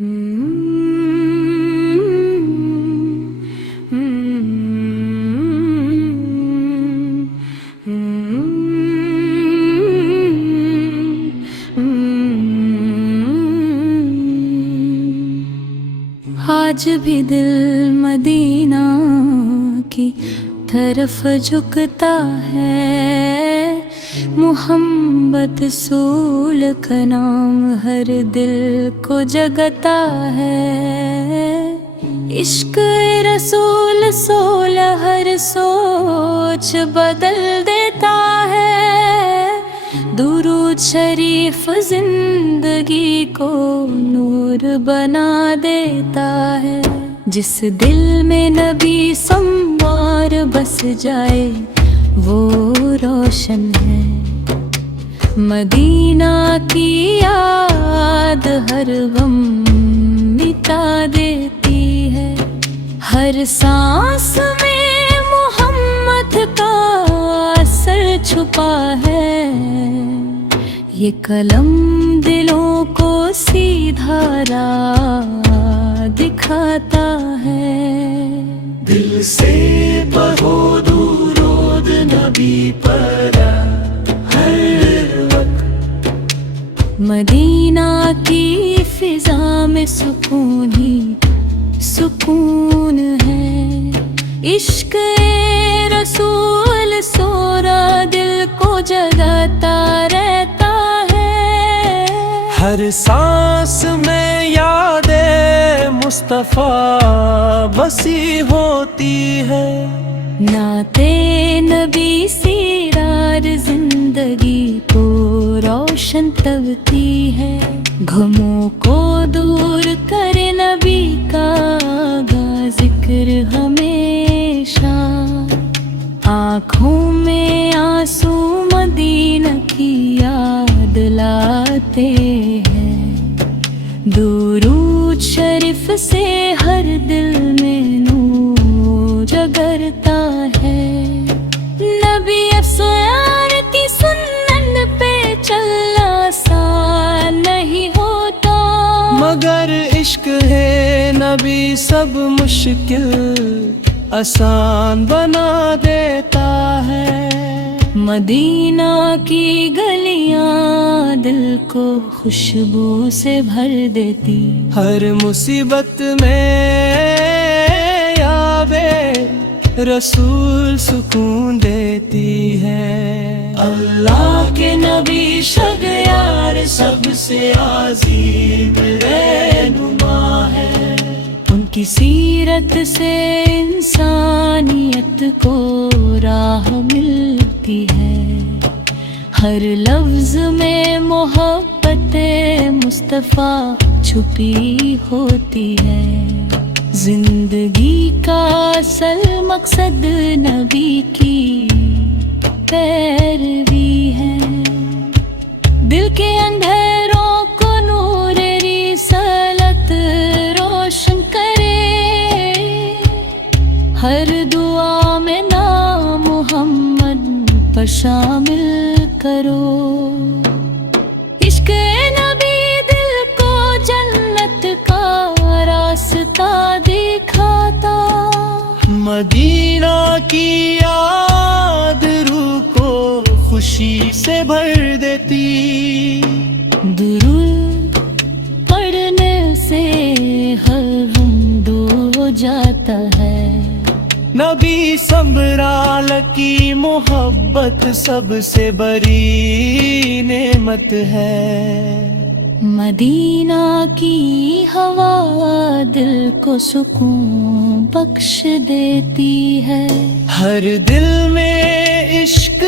آج بھی دل مدینہ کی طرف جھکتا ہے، محمد رسول کا نام ہر دل کو جگتا ہے۔ عشق رسول سولہ ہر سوچ بدل دیتا ہے، درود شریف زندگی کو نور بنا دیتا ہے۔ جس دل میں نبی سموار بس جائے وہ روشن ہے، مدینہ کی یاد ہر غم مٹا دیتی ہے۔ ہر سانس میں محمد کا اثر چھپا ہے، یہ قلم دلوں کو سیدھا راہ دکھاتا ہے۔ دل سے پڑھو درود نبی پر ہر وقت، مدینہ کی فضا میں سکون ہی سکون ہے۔ عشق رسول سورا دل کو جگاتا رہتا ہے، ہر سانس میں یاد مصطفیٰ بسی ہوتی ہے۔ نعت نبی سیرار زندگی کو روشن تبتی ہے، غموں کو دور کر نبی کا ذکر ہمیشہ، آنکھوں میں آنسو مدینہ کی یاد لاتے ہیں، درود شریف سے ہر دل میں نور جگرتا ہے۔ نبی افسار کی سنت پہ چلنا آسان نہیں ہوتا، مگر عشق ہے نبی سب مشکل آسان بنا دیتا ہے۔ مدینہ کی گلیاں دل کو خوشبو سے بھر دیتی، ہر مصیبت میں یاوے رسول سکون دیتی ہے۔ اللہ کے نبی شگیار سب سے عظیم رہنما ہے، ان کی سیرت سے انسانیت کو راہ ملتی ہے، ہر لفظ میں محبت مصطفیٰ چھپی ہوتی ہے۔ زندگی کا اصل مقصد نبی کی پیروی ہے، دل کے اندھیروں کو نور رسالت روشن کرے، ہر دعا میں نام محمد پر شامل کرو۔ عشق نبی دل کو جنت کا راستہ دکھاتا، مدینہ کی یاد روح کو خوشی سے بھر دیتی، درود پڑھنے سے ہر غم دور ہو جاتا ہے۔ نبی سنبرال کی محبت سب سے بڑی نعمت ہے، مدینہ کی ہوا دل کو سکون بخش دیتی ہے، ہر دل میں عشق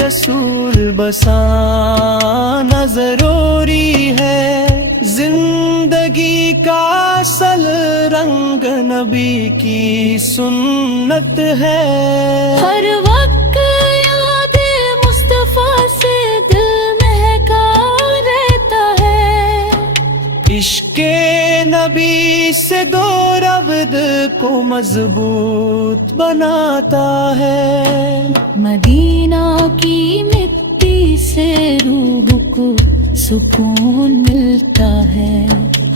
رسول بسانا ضروری ہے۔ زندگی کا اصل رنگ نبی کی سنت ہے، ہر وقت یاد مصطفیٰ سے دل مہکا رہتا ہے۔ عشق نبی سے دو ربد کو مضبوط بناتا ہے، مدینہ کی مٹی سے روح کو سکون ملتا ہے،